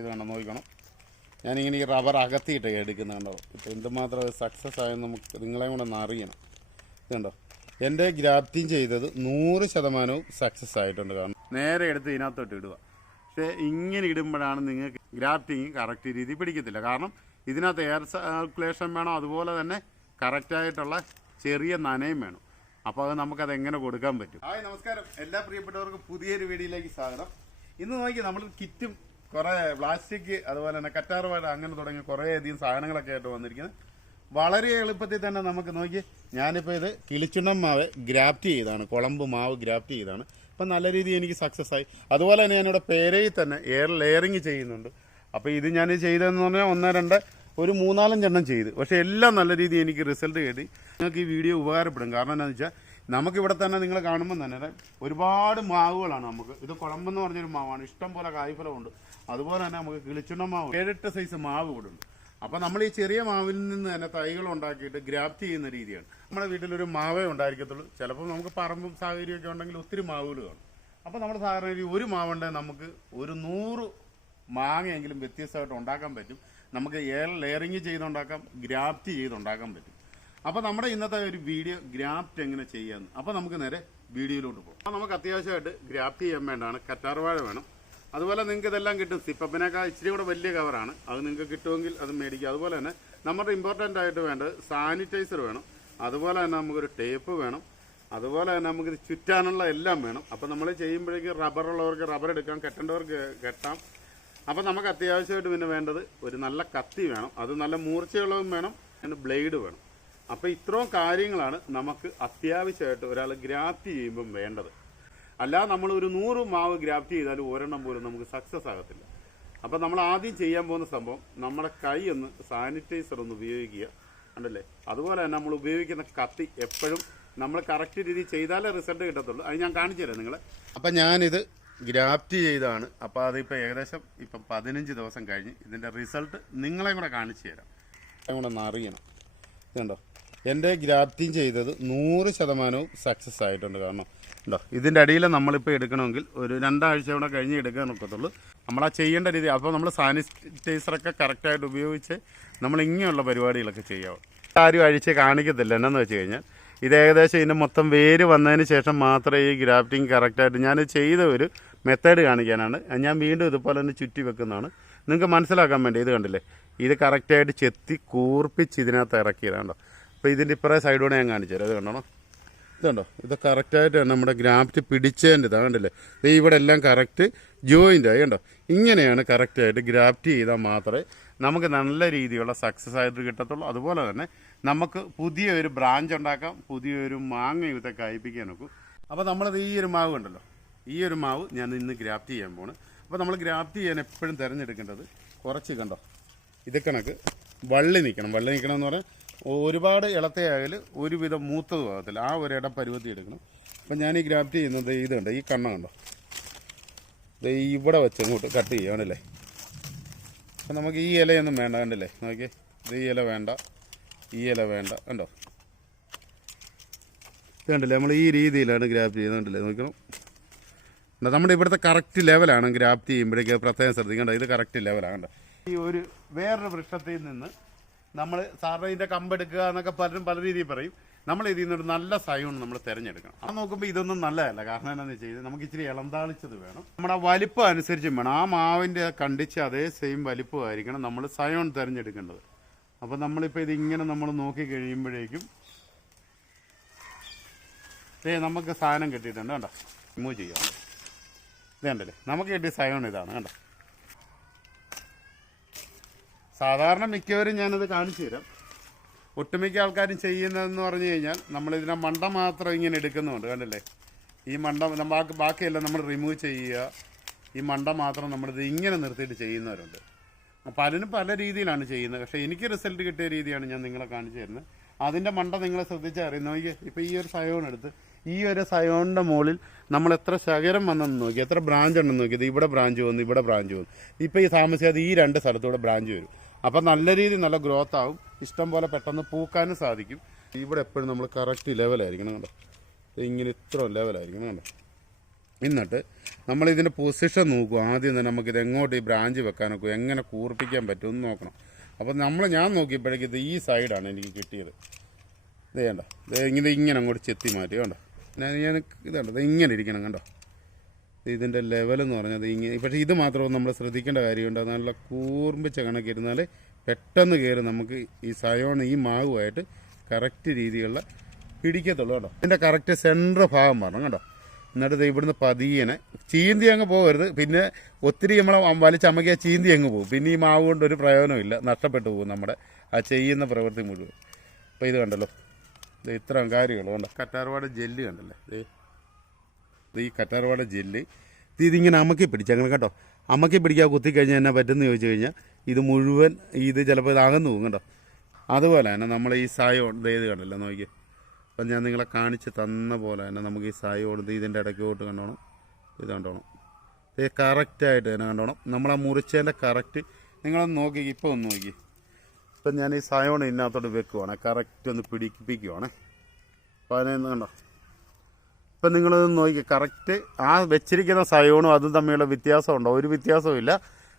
ഇത് കണ്ടോ നോക്കണം. ഞാനിങ്ങനെ ഈ റബ്ബർ അകത്തിയിട്ട് എടുക്കുന്നത് കണ്ടോ? ഇപ്പോൾ എന്തുമാത്രം സക്സസ് ആയെന്ന് നമുക്ക് നിങ്ങളെയും കൂടെ ഒന്ന് അറിയണം. ഇത് കണ്ടോ? എന്റെ ഗ്രാഫ്റ്റിംഗ് ചെയ്തത് നൂറ് ശതമാനവും സക്സസ് ആയിട്ടുണ്ട്. കാരണം നേരെ എടുത്ത് ഇതിനകത്തോട്ട് ഇടുക. പക്ഷേ ഇങ്ങനെ ഇടുമ്പോഴാണ് നിങ്ങൾക്ക് ഗ്രാഫ്റ്റിംഗ് കറക്റ്റ് രീതി പിടിക്കത്തില്ല. കാരണം ഇതിനകത്ത് എയർ സർക്കുലേഷൻ വേണം അതുപോലെ തന്നെ കറക്റ്റായിട്ടുള്ള ചെറിയ നനയും വേണം. അപ്പോൾ അത് നമുക്കത് എങ്ങനെ കൊടുക്കാൻ പറ്റും? ഹായ് നമസ്കാരം. എല്ലാ പ്രിയപ്പെട്ടവർക്കും പുതിയൊരു വീഡിയോയിലേക്ക് സ്വാഗതം. ഇന്ന് നോക്കി നമ്മൾ കിറ്റും കുറേ പ്ലാസ്റ്റിക് അതുപോലെ തന്നെ കറ്റാർവാഴ അങ്ങനെ തുടങ്ങി കുറേയധികം സാധനങ്ങളൊക്കെ ആയിട്ട് വന്നിരിക്കുന്നത്. വളരെ എളുപ്പത്തിൽ തന്നെ നമുക്ക് നോക്കി ഞാനിപ്പോൾ ഇത് കിളിച്ചുണ്ണം മാവ് ഗ്രാഫ്റ്റ് ചെയ്താണ് കുളമ്പ് മാവ് ഗ്രാഫ്റ്റ് ചെയ്താണ് അപ്പം നല്ല രീതിയിൽ എനിക്ക് സക്സസ് ആയി. അതുപോലെ തന്നെ ഞാനിവിടെ പേരയിൽ തന്നെ എയർ ലെയറിങ് ചെയ്യുന്നുണ്ട്. അപ്പോൾ ഇത് ഞാൻ ചെയ്തതെന്ന് പറഞ്ഞാൽ ഒന്ന് രണ്ട് ഒരു മൂന്നാലഞ്ചെണ്ണം ചെയ്ത്. പക്ഷേ എല്ലാം നല്ല രീതിയിൽ എനിക്ക് റിസൾട്ട് കിട്ടി. നിങ്ങൾക്ക് ഈ വീഡിയോ ഉപകാരപ്പെടും. കാരണം എന്താണെന്ന് വെച്ചാൽ നമുക്കിവിടെ തന്നെ നിങ്ങൾ കാണുമ്പോൾ തന്നെ ഒരുപാട് മാവുകളാണ് നമുക്ക്. ഇത് കുളമ്പെന്ന് പറഞ്ഞൊരു മാവാണ്. ഇഷ്ടം പോലെ കായ്ഫലമുണ്ട്. അതുപോലെ തന്നെ നമുക്ക് കിളിച്ചുണ്ണ മാവ് ഏഴെട്ട് സൈസ് മാവ് ഇവിടെ ഉണ്ട്. അപ്പോൾ നമ്മൾ ഈ ചെറിയ മാവിൽ നിന്ന് തന്നെ തൈകൾ ഉണ്ടാക്കിയിട്ട് ഗ്രാഫ്റ്റ് ചെയ്യുന്ന രീതിയാണ്. നമ്മുടെ വീട്ടിലൊരു മാവേ ഉണ്ടായിരിക്കത്തുള്ളൂ. ചിലപ്പോൾ നമുക്ക് പറമ്പും സാഹചര്യമൊക്കെ ഉണ്ടെങ്കിൽ ഒത്തിരി മാവുകൾ കാണും. അപ്പോൾ നമ്മുടെ സാധാരണ രീതി ഒരു മാവുണ്ട് നമുക്ക് ഒരു നൂറ് മാങ്ങയെങ്കിലും വ്യത്യസ്തമായിട്ട് ഉണ്ടാക്കാൻ പറ്റും. നമുക്ക് ലെയറിങ് ചെയ്തുണ്ടാക്കാം ഗ്രാഫ്റ്റ് ചെയ്തുണ്ടാക്കാൻ പറ്റും. അപ്പോൾ നമ്മുടെ ഇന്നത്തെ ഒരു വീഡിയോ ഗ്രാഫ്റ്റ് എങ്ങനെ ചെയ്യാമെന്ന് അപ്പോൾ നമുക്ക് നേരെ വീഡിയോയിലോട്ട് പോകാം. അപ്പോൾ നമുക്ക് അത്യാവശ്യമായിട്ട് ഗ്രാഫ്റ്റ് ചെയ്യാൻ വേണ്ടതാണ്. കറ്റാർവാഴ വേണം. അതുപോലെ നിങ്ങൾക്ക് ഇതെല്ലാം കിട്ടും. സിപ്പപ്പിനേക്കാൾ ഇച്ചിരി കൂടെ വലിയ കവറാണ് അത് നിങ്ങൾക്ക് കിട്ടുമെങ്കിൽ അത് മേടിക്കുക അതുപോലെ തന്നെ നമ്മുടെ ഇമ്പോർട്ടന്റ് ആയിട്ട് വേണ്ടത് സാനിറ്റൈസർ വേണം. അതുപോലെ തന്നെ നമുക്കൊരു ടേപ്പ് വേണം. അതുപോലെ തന്നെ നമുക്ക് ഇത് ചുറ്റാനുള്ള എല്ലാം വേണം. അപ്പോൾ നമ്മൾ ചെയ്യുമ്പോഴേക്ക് റബ്ബറുള്ളവർക്ക് റബ്ബർ എടുക്കാം കെട്ടേണ്ടവർക്ക് കെട്ടാം. അപ്പോൾ നമുക്ക് അത്യാവശ്യമായിട്ട് പിന്നെ വേണ്ടത് ഒരു നല്ല കത്തി വേണം. അത് നല്ല മൂർച്ചയുള്ളതും വേണം പിന്നെ ബ്ലേഡ് വേണം. അപ്പോൾ ഇത്രയും കാര്യങ്ങളാണ് നമുക്ക് അത്യാവശ്യമായിട്ട് ഒരാൾ ഗ്രാഫ്റ്റ് ചെയ്യുമ്പം വേണ്ടത്. അല്ലാതെ നമ്മൾ ഒരു നൂറ് മാവ് ഗ്രാഫ്റ്റ് ചെയ്താലും ഒരെണ്ണം പോലും നമുക്ക് സക്സസ് ആകത്തില്ല. അപ്പം നമ്മൾ ആദ്യം ചെയ്യാൻ പോകുന്ന സംഭവം നമ്മുടെ കൈ ഒന്ന് സാനിറ്റൈസർ ഒന്ന് ഉപയോഗിക്കുക ഉണ്ടല്ലേ അതുപോലെ തന്നെ നമ്മൾ ഉപയോഗിക്കുന്ന കത്തി എപ്പോഴും നമ്മൾ കറക്റ്റ് രീതിയിൽ ചെയ്താലേ റിസൾട്ട് കിട്ടത്തുള്ളൂ. അത് ഞാൻ കാണിച്ചു തരാം നിങ്ങളെ. അപ്പം ഞാനിത് ഗ്രാഫ്റ്റ് ചെയ്താണ്. അപ്പോൾ അതിപ്പോൾ ഏകദേശം ഇപ്പം പതിനഞ്ച് ദിവസം കഴിഞ്ഞ് ഇതിന്റെ റിസൾട്ട് നിങ്ങളെ കൂടെ കാണിച്ചു തരാം. കൂടെ ഒന്ന് അറിയണം. ഇതുണ്ടോ എന്റെ ഗ്രാഫ്റ്റിംഗ് ചെയ്തത് നൂറ് ശതമാനവും സക്സസ് ആയിട്ടുണ്ട്. കാരണം ഉണ്ടോ ഇതിന്റെ അടിയിൽ നമ്മളിപ്പോൾ എടുക്കണമെങ്കിൽ ഒരു രണ്ടാഴ്ച കൂടെ കഴിഞ്ഞ് എടുക്കാൻ ഒക്കത്തുള്ളൂ. നമ്മൾ ആ ചെയ്യേണ്ട രീതി അപ്പോൾ നമ്മൾ സാനിറ്റൈസറൊക്കെ കറക്റ്റായിട്ട് ഉപയോഗിച്ച് നമ്മൾ ഇങ്ങനെയുള്ള പരിപാടികളൊക്കെ ചെയ്യാവും ആരും അഴിച്ച് കാണിക്കത്തില്ല. എന്നാന്ന് വെച്ച് കഴിഞ്ഞാൽ ഇത് ഏകദേശം ഇതിന്റെ മൊത്തം വേര് വന്നതിന് ശേഷം മാത്രമേ ഈ ഗ്രാഫ്റ്റിംഗ് കറക്റ്റായിട്ട് ഞാൻ ചെയ്ത ഒരു മെത്തേഡ് കാണിക്കാനാണ്. ഞാൻ വീണ്ടും ഇതുപോലെ തന്നെ ചുറ്റി വെക്കുന്നതാണ്. നിങ്ങൾക്ക് മനസ്സിലാക്കാൻ വേണ്ടി ഇത് കണ്ടില്ലേ? ഇത് കറക്റ്റായിട്ട് ചെത്തി കൂർപ്പിച്ച് ഇതിനകത്ത് ഇറക്കിയതാണോ അപ്പോൾ ഇതിന്റെ ഇപ്പറേ സൈഡോടെ ഞാൻ കാണിച്ചു തരാം അത് കണ്ടോ ഇതുണ്ടോ? ഇത് കറക്റ്റായിട്ടാണ് നമ്മുടെ ഗ്രാഫ്റ്റ് പിടിച്ചതിന്റെ ഇതാ കണ്ടില്ലേ ഇവിടെ എല്ലാം കറക്റ്റ് ജോയിന്റ് ആയി. കണ്ടോ? ഇങ്ങനെയാണ് കറക്റ്റായിട്ട് ഗ്രാഫ്റ്റ് ചെയ്താൽ മാത്രമേ നമുക്ക് നല്ല രീതിയിലുള്ള സക്സസ് ആയിട്ട് കിട്ടത്തുള്ളൂ. അതുപോലെ തന്നെ നമുക്ക് പുതിയൊരു ബ്രാഞ്ച് ഉണ്ടാക്കാം പുതിയൊരു മാങ്ങ ഇതൊക്കെ കായ്പ്പിക്കാൻ നോക്കും. അപ്പോൾ നമ്മളത് ഈ ഒരു മാവ് ഉണ്ടല്ലോ ഈ ഒരു മാവ് ഞാൻ ഇന്ന് ഗ്രാഫ്റ്റ് ചെയ്യാൻ പോണ്. അപ്പോൾ നമ്മൾ ഗ്രാഫ്റ്റ് ചെയ്യാൻ എപ്പോഴും തിരഞ്ഞെടുക്കേണ്ടത് കുറച്ച് കണ്ടോ? ഇത് കണക്ക് വള്ളി നിൽക്കണം വള്ളി നിൽക്കണം എന്ന് പറഞ്ഞാൽ ഒരുപാട് ഇളത്തയായാൽ ഒരുവിധം മൂത്തതും ആകത്തില്ല. ആ ഒരു ഇടം പരുവത്തി എടുക്കണം. അപ്പം ഞാൻ ഈ ഗ്രാഫ്റ്റ് ചെയ്യുന്നത് ഇത് കണ്ടോ? ഈ കണ്ണ കണ്ടോ? ഇത് ഇവിടെ വെച്ച് ഇങ്ങോട്ട് കട്ട് ചെയ്യണല്ലേ അപ്പം നമുക്ക് ഈ ഇലയൊന്നും വേണ്ട കണ്ടില്ലേ? നോക്കിയേ. ഇത് ഈ ഇല വേണ്ട ഈ ഇല വേണ്ട കണ്ടോ? കണ്ടില്ലേ? നമ്മൾ ഈ രീതിയിലാണ് ഗ്രാഫ്റ്റ് ചെയ്യുന്നത് കണ്ടില്ലേ? നോക്കണം. നമ്മുടെ ഇവിടുത്തെ കറക്റ്റ് ലെവലാണ് ഗ്രാഫ്റ്റ് ചെയ്യുമ്പോഴേക്ക് പ്രത്യേകം ശ്രദ്ധിക്കേണ്ട ഇത് കറക്റ്റ് ലെവലാണ് ഈ ഒരു വേറൊരു വൃക്ഷത്തിൽ നിന്ന് നമ്മൾ സാറിന് കമ്പ് കമ്പെടുക്കുക എന്നൊക്കെ പലരും പല രീതിയിൽ പറയും. നമ്മൾ ഇതിൽ നിന്നൊരു നല്ല സൈൺ നമ്മൾ തിരഞ്ഞെടുക്കണം. അത് നോക്കുമ്പോൾ ഇതൊന്നും നല്ലതല്ല. കാരണം എന്താണെന്ന് വെച്ച് കഴിഞ്ഞാൽ നമുക്ക് ഇച്ചിരി ഇളന്താളിച്ചത് വേണം. നമ്മുടെ വലിപ്പം അനുസരിച്ച് വേണം. ആ മാവിന്റെ കണ്ടിച്ച് അതേ സെയിം വലിപ്പമായിരിക്കണം നമ്മൾ സയോൺ തിരഞ്ഞെടുക്കേണ്ടത്. അപ്പോൾ നമ്മളിപ്പോൾ ഇതിങ്ങനെ നമ്മൾ നോക്കി കഴിയുമ്പോഴേക്കും ഏ നമുക്ക് സാധനം കിട്ടിയിട്ടുണ്ട്. കണ്ടോ? റിമൂവ് ചെയ്യാം. ഇത് കണ്ടല്ലേ? നമുക്ക് കിട്ടിയ സയോൺ ഇതാണ്. കണ്ടോ? സാധാരണ മിക്കവരും ഞാനത് കാണിച്ചു തരാം. ഒട്ടുമിക്ക ആൾക്കാരും ചെയ്യുന്നതെന്ന് പറഞ്ഞു കഴിഞ്ഞാൽ നമ്മളിതിനെ മണ്ട മാത്രം ഇങ്ങനെ എടുക്കുന്നുണ്ട് കണ്ടില്ലേ? ഈ മണ്ട ബാക്കി ബാക്കിയെല്ലാം നമ്മൾ റിമൂവ് ചെയ്യുക. ഈ മണ്ട മാത്രം നമ്മളിത് ഇങ്ങനെ നിർത്തിയിട്ട് ചെയ്യുന്നവരുണ്ട്. പലരും പല രീതിയിലാണ് ചെയ്യുന്നത്. പക്ഷേ എനിക്ക് റിസൾട്ട് കിട്ടിയ രീതിയാണ് ഞാൻ നിങ്ങളെ കാണിച്ചു തരുന്നത്. അതിന്റെ മണ്ട നിങ്ങളെ ശ്രദ്ധിച്ചാൽ അറിയാം. നോക്കി ഇപ്പോൾ ഈ ഒരു സയോൺ എടുത്ത് ഈ ഒരു സയോണിന്റെ മുകളിൽ നമ്മൾ എത്ര ശകരം വന്നെന്ന് നോക്കി എത്ര ബ്രാഞ്ച് ഉണ്ടെന്ന് നോക്കി. ഇത് ഇവിടെ ബ്രാഞ്ച് വന്നു ഇവിടെ ബ്രാഞ്ച് വന്നു. ഇപ്പോൾ ഈ താമസിയാതെ ഈ രണ്ട് സ്ഥലത്തൂടെ ബ്രാഞ്ച് വരും. അപ്പം നല്ല രീതിയിൽ നല്ല ഗ്രോത്ത് ആവും. ഇഷ്ടം പോലെ പെട്ടെന്ന് പൂക്കാനും സാധിക്കും. ഇവിടെ എപ്പോഴും നമ്മൾ കറക്റ്റ് ലെവലായിരിക്കണം കണ്ടോ? ഇങ്ങനെ ഇത്ര ലെവലായിരിക്കണം കണ്ടോ? എന്നിട്ട് നമ്മൾ ഇതിന്റെ പൊസിഷൻ നോക്കും. ആദ്യം തന്നെ നമുക്കിത് എങ്ങോട്ട് ഈ ബ്രാഞ്ച് വെക്കാനൊക്കെ എങ്ങനെ കൂർപ്പിക്കാൻ പറ്റുമെന്ന് നോക്കണം. അപ്പോൾ നമ്മൾ ഞാൻ നോക്കിയപ്പോഴേക്കും ഇത് ഈ സൈഡാണ് എനിക്ക് കിട്ടിയത്. ഇത് വേണ്ട ഇത് ഇങ്ങനെ ഇങ്ങനെ അങ്ങോട്ട് ചെത്തി മാറ്റി കണ്ടോ? ഞാൻ ഞാൻ ഇതുണ്ട് ഇത് ഇങ്ങനെ ഇരിക്കണം കണ്ടോ? ഇതിന്റെ ലെവലെന്ന് പറഞ്ഞത് ഇങ്ങനെ പക്ഷേ ഇത് മാത്രം നമ്മൾ ശ്രദ്ധിക്കേണ്ട കാര്യമുണ്ട്. നല്ല കൂർമ്പിച്ച കണക്കിരുന്നാൽ പെട്ടെന്ന് കയറി നമുക്ക് ഈ സയോൺ ഈ മാവുമായിട്ട് കറക്റ്റ് രീതിയിലുള്ള പിടിക്കത്തുള്ളൂ കേട്ടോ. ഇതിന്റെ കറക്റ്റ് സെന്റർ ഭാഗം പറഞ്ഞു കേട്ടോ. എന്നിട്ട് ഇവിടുന്ന് പതിയനെ ചീന്തി അങ്ങ് പോകരുത്. പിന്നെ ഒത്തിരി നമ്മൾ വലിച്ചമക്കിയാൽ ചീന്തി അങ്ങ് പോകും. പിന്നെ ഈ മാവ് കൊണ്ട് ഒരു പ്രയോജനമില്ല നഷ്ടപ്പെട്ടു പോകും നമ്മുടെ ആ ചെയ്യുന്ന പ്രവൃത്തി മുഴുവൻ. അപ്പോൾ ഇത് കണ്ടല്ലോ. ഇത് ഇത്രയും കാര്യമുള്ളൂ കണ്ടോ. കറ്റാർവാട് ജെല്ല് കണ്ടല്ലേ? ഈ കറ്റാർവാട ജെല്ല്. ഇത് ഇതിങ്ങനെ അമക്കി അങ്ങനെ കേട്ടോ. അമക്കി പിടിക്കാൻ കുത്തി കഴിഞ്ഞാൽ എന്നാ പറ്റുമെന്ന് ചോദിച്ചു കഴിഞ്ഞാൽ ഇത് മുഴുവൻ ഇത് ചിലപ്പോൾ ഇത് അകന്നു പോകും കേട്ടോ. അതുപോലെ തന്നെ നമ്മൾ ഈ സായോൺ ദേ ഇത് കണ്ടല്ലോ നോക്കി അപ്പം ഞാൻ നിങ്ങളെ കാണിച്ച് തന്ന പോലെ തന്നെ നമുക്ക് ഈ ഇത് ഇതിന്റെ ഇടയ്ക്കോട്ട് കണ്ടോണം. ഇത് കണ്ടോണം. ഇത് കറക്റ്റായിട്ട് തന്നെ കണ്ടോണം. നമ്മൾ ആ മുറിച്ചതിന്റെ കറക്റ്റ് നിങ്ങളൊന്ന് നോക്കി ഇപ്പം ഒന്ന് നോക്കി. ഇപ്പം ഞാൻ ഈ സായോൺ ഇതിനകത്തോട്ട് വെക്കുവാണ്. കറക്റ്റ് ഒന്ന് പിടിപ്പിക്കുവാണേ. അപ്പോൾ അതിനെ കണ്ടോ? ഇപ്പം നിങ്ങളത് നോക്കി കറക്റ്റ് ആ വെച്ചിരിക്കുന്ന സയോണും അതും തമ്മിലുള്ള വ്യത്യാസമുണ്ടോ? ഒരു വ്യത്യാസവും ഇല്ല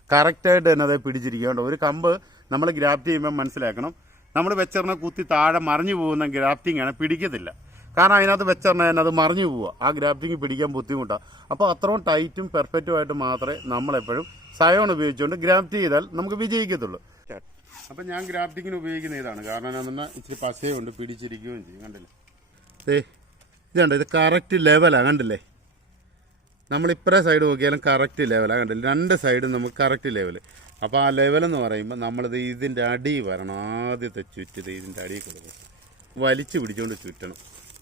കറക്റ്റായിട്ട് തന്നെ അത് പിടിച്ചിരിക്കുന്നുണ്ട് ഒരു കമ്പ് നമ്മൾ ഗ്രാഫ്റ്റ് ചെയ്യുമ്പോൾ മനസ്സിലാക്കണം. നമ്മൾ വെച്ചറിനെ കുത്തി താഴെ മറിഞ്ഞു പോകുന്ന ഗ്രാഫ്റ്റിംഗ് ആണ് പിടിക്കത്തില്ല. കാരണം അതിനകത്ത് വെച്ചറിനെ തന്നെ അത് മറിഞ്ഞു പോവുക. ആ ഗ്രാഫ്റ്റിംഗ് പിടിക്കാൻ ബുദ്ധിമുട്ടാണ് അപ്പോൾ അത്രയും ടൈറ്റും പെർഫെക്റ്റുമായിട്ട് മാത്രമേ നമ്മളെപ്പോഴും സയോൺ ഉപയോഗിച്ചുകൊണ്ട് ഗ്രാഫ്റ്റ് ചെയ്താൽ നമുക്ക് വിജയിക്കത്തുള്ളൂ. അപ്പം ഞാൻ ഗ്രാഫ്റ്റിങ്ങിന് ഉപയോഗിക്കുന്ന ഇതാണ്. കാരണം എന്നാൽ ഇച്ചിരി പശയുണ്ട് പിടിച്ചിരിക്കുകയും ചെയ്യും. കണ്ടില്ലേ? ഇതുണ്ട് ഇത് കറക്റ്റ് ലെവലാണ് കണ്ടില്ലേ? നമ്മൾ ഇപ്പറേ സൈഡ് നോക്കിയാലും കറക്റ്റ് ലെവലാണ് കണ്ടില്ലേ? രണ്ട് സൈഡും നമുക്ക് കറക്റ്റ് ലെവൽ അപ്പോൾ ആ ലെവലെന്ന് പറയുമ്പോൾ നമ്മളിത് ഇതിന്റെ അടി വരണം ആദ്യത്തെ ചുറ്റിത് ഇതിന്റെ അടിയിൽ കൊടുക്കും വലിച്ചു പിടിച്ചുകൊണ്ട് ചുറ്റണം.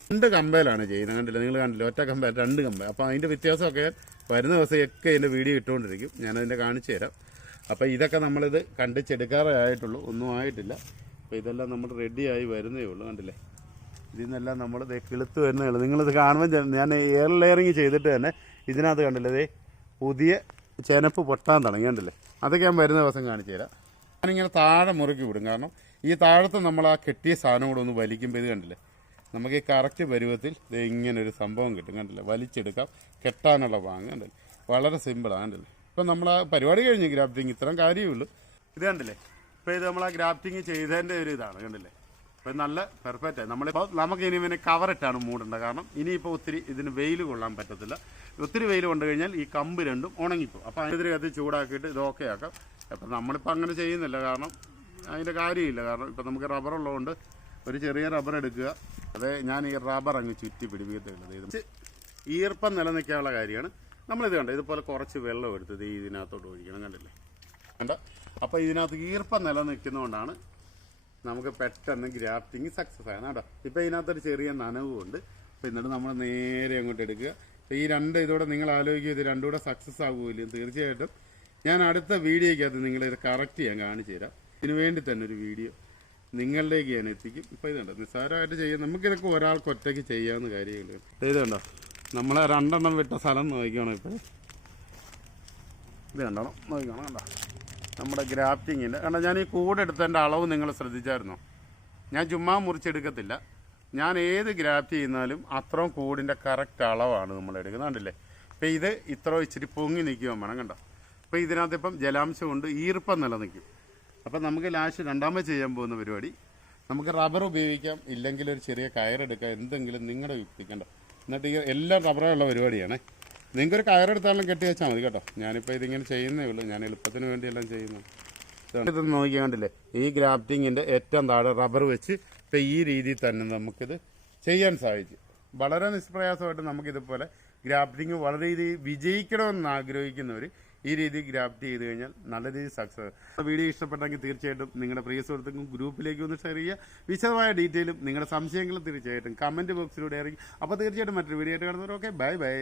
രണ്ട് കമ്പയിലാണ് ചെയ്യുന്നത് കണ്ടില്ല? നിങ്ങൾ കണ്ടില്ല? ഒറ്റ കമ്പയിൽ രണ്ട് കമ്പ അപ്പോൾ അതിന്റെ വ്യത്യാസമൊക്കെ വരുന്ന ദിവസമൊക്കെ അതിന്റെ വീഡിയോ ഇട്ടുകൊണ്ടിരിക്കും. ഞാനതിന്റെ കാണിച്ചു തരാം. അപ്പോൾ ഇതൊക്കെ നമ്മളിത് കണ്ടിച്ചെടുക്കാറേ ആയിട്ടുള്ളൂ ഒന്നും ആയിട്ടില്ല. അപ്പോൾ ഇതെല്ലാം നമ്മൾ റെഡിയായി വരുന്നേ ഉള്ളൂ കണ്ടില്ലേ? ഇതിൽ നിന്നെല്ലാം നമ്മൾ ദേ കിളുത്ത് വരുന്നേ ഉള്ളൂ നിങ്ങളിത് കാണുമ്പോൾ ഞാൻ- എയർ ലെയറിങ് ചെയ്തിട്ട് തന്നെ ഇതിനകത്ത് കണ്ടില്ലേ ദേ പുതിയ ചെനപ്പ് പൊട്ടാൻ തുടങ്ങി കണ്ടില്ലേ? അതൊക്കെ ഞാൻ വരുന്ന ദിവസം കാണിച്ചു തരാം. ഞാനിങ്ങനെ താഴെ മുറുക്കി വിടും. കാരണം ഈ താഴത്ത് നമ്മൾ ആ കെട്ടിയ സാധനം കൂടെ ഒന്ന് വലിക്കുമ്പോൾ ഇത് കണ്ടില്ലേ? നമുക്ക് ഈ കറക്റ്റ് പരുവത്തിൽ ഇത് ഇങ്ങനെ ഒരു സംഭവം കിട്ടും കണ്ടില്ലേ? വലിച്ചെടുക്കാം. കെട്ടാനുള്ള ഭാഗം കണ്ടില്ലേ? വളരെ സിമ്പിളാണ് കണ്ടില്ലേ? ഇപ്പം നമ്മൾ ആ പരിപാടി കഴിഞ്ഞ് ഗ്രാഫ്റ്റിംഗ് ഇത്രയും കാര്യമേ ഉള്ളൂ. ഇത് കണ്ടില്ലേ? ഇപ്പോൾ ഇത് നമ്മൾ ആ ഗ്രാഫ്റ്റിംഗ് ചെയ്തതിന്റെ ഒരു ഇതാണ് കണ്ടില്ലേ? അപ്പം നല്ല പെർഫെക്റ്റ് ആയി. നമ്മളിപ്പോൾ നമുക്ക് ഇനി ഇവനെ കവറിട്ടാണ് മൂടേണ്ടത്. കാരണം ഇനിയിപ്പോൾ ഒത്തിരി ഇതിന് വെയിൽ കൊള്ളാൻ പറ്റത്തില്ല. ഒത്തിരി വെയിൽ കൊണ്ടു കഴിഞ്ഞാൽ ഈ കമ്പ് രണ്ടും ഉണങ്ങിപ്പോകും അപ്പോൾ അതിനെതിരെ കത്തി ചൂടാക്കിയിട്ട് ഇത് ഓക്കെ ആക്കാം. അപ്പം നമ്മളിപ്പോൾ അങ്ങനെ ചെയ്യുന്നില്ല. കാരണം അതിന്റെ കാര്യമില്ല. കാരണം ഇപ്പം നമുക്ക് റബ്ബർ ഉള്ളതുകൊണ്ട് ഒരു ചെറിയ റബ്ബർ എടുക്കുക. അത് ഞാൻ ഈ റബ്ബർ അങ്ങ് ചുറ്റി പിടിപ്പിക്കത്തുള്ളത് ഇത് ഈർപ്പം നിലനിൽക്കാനുള്ള കാര്യമാണ്. നമ്മളിത് കണ്ടത് ഇതുപോലെ കുറച്ച് വെള്ളം എടുത്തത് ഇതിനകത്തോട്ട് ഒഴിക്കണം. കണ്ടില്ലേ? കണ്ട? അപ്പോൾ ഇതിനകത്ത് ഈർപ്പം നിലനിൽക്കുന്നതുകൊണ്ടാണ് നമുക്ക് പെട്ടെന്ന് ഗ്രാഫ്റ്റിംഗ് സക്സസ് ആണ് കേട്ടോ. ഇപ്പോൾ ഇതിനകത്തൊരു ചെറിയ നനവുമുണ്ട് അപ്പോൾ എന്നിട്ട് നമ്മൾ നേരെ അങ്ങോട്ട് എടുക്കുക. അപ്പോൾ ഈ രണ്ട് ഇതോടെ നിങ്ങൾ ആലോചിക്കുക ഇത് രണ്ടും കൂടെ സക്സസ് ആകുമല്ലോ. തീർച്ചയായിട്ടും ഞാൻ അടുത്ത വീഡിയോയ്ക്കകത്ത് നിങ്ങളിത് കറക്റ്റ് ചെയ്യാൻ കാണിച്ചു തരാം. ഇതിനു വേണ്ടി തന്നെ ഒരു വീഡിയോ നിങ്ങളിലേക്ക് ഞാൻ എത്തിക്കും. ഇപ്പോൾ ഇതുണ്ട് നിസ്സാരമായിട്ട് ചെയ്യാം. നമുക്കിതൊക്കെ ഒരാൾക്ക് ഒറ്റയ്ക്ക് ചെയ്യാവുന്ന കാര്യമില്ല? ഇതുണ്ടോ നമ്മളെ രണ്ടെണ്ണം വിട്ട സ്ഥലം നോക്കിക്കണം ഇപ്പോൾ ഇത് കണ്ടോ നോക്കണം കണ്ടോ? നമ്മുടെ ഗ്രാഫ്റ്റിങ്ങിന്റെ. കാരണം ഞാൻ ഈ കൂടെ എടുത്തതിന്റെ അളവ് നിങ്ങൾ ശ്രദ്ധിച്ചായിരുന്നോ? ഞാൻ ചുമ്മാ മുറിച്ചെടുക്കത്തില്ല. ഞാൻ ഏത് ഗ്രാഫ്റ്റ് ചെയ്യുന്നാലും അത്രയും കൂടിന്റെ കറക്റ്റ് അളവാണ് നമ്മൾ എടുക്കുന്നത്. കണ്ടില്ലേ? അപ്പോൾ ഇത് ഇത്ര ഇച്ചിരി പൊങ്ങി നിൽക്കുവാൻ വേണം കണ്ടോ? അപ്പോൾ ഇതിനകത്ത് ഇപ്പം ജലാംശം കൊണ്ട് ഈർപ്പം നിലനിൽക്കും. അപ്പം നമുക്ക് ലാസ്റ്റ് രണ്ടാമത് ചെയ്യാൻ പോകുന്ന പരിപാടി നമുക്ക് റബ്ബർ ഉപയോഗിക്കാം ഇല്ലെങ്കിൽ ഒരു ചെറിയ കയറെടുക്കാം എന്തെങ്കിലും നിങ്ങളുടെ യുക്തിക്കണ്ട എന്നിട്ട് ഈ എല്ലാം റബ്ബറുള്ള പരിപാടിയാണേ. നിങ്ങൾക്ക് ഒരു കയറെടുത്താലും കെട്ടി വെച്ചാൽ മതി കേട്ടോ. ഞാനിപ്പോൾ ഇതിങ്ങനെ ചെയ്യുന്നേ ഉള്ളൂ. ഞാൻ എളുപ്പത്തിന് വേണ്ടിയെല്ലാം ചെയ്യുന്നു. ഇത് നോക്കിയാണ്ടില്ലേ? ഈ ഗ്രാഫ്റ്റിങ്ങിന്റെ ഏറ്റവും താഴെ റബ്ബർ വെച്ച് ഇപ്പം ഈ രീതിയിൽ തന്നെ നമുക്കിത് ചെയ്യാൻ സാധിച്ചു വളരെ നിഷ്പ്രയാസമായിട്ട് നമുക്കിതുപോലെ ഗ്രാഫ്റ്റിംഗ് വളരെ രീതിയിൽ വിജയിക്കണമെന്ന് ആഗ്രഹിക്കുന്നവർ ഈ രീതി ഗ്രാഫ്റ്റ് ചെയ്ത് കഴിഞ്ഞാൽ നല്ല രീതിയിൽ സക്സസ് വീഡിയോ ഇഷ്ടപ്പെട്ടെങ്കിൽ തീർച്ചയായിട്ടും നിങ്ങളുടെ പ്രിയ സുഹൃത്തുക്കും ഗ്രൂപ്പിലേക്ക് ഒന്ന് ഷെയർ ചെയ്യുക. വിശദമായ ഡീറ്റെയിലും നിങ്ങളുടെ സംശയങ്ങളും തീർച്ചയായിട്ടും കമന്റ് ബോക്സിലൂടെ ഇറങ്ങി അപ്പോൾ തീർച്ചയായിട്ടും മറ്റൊരു വീഡിയോ ആയിട്ട് കാണുന്നവർ ഓക്കെ ബൈ ബൈ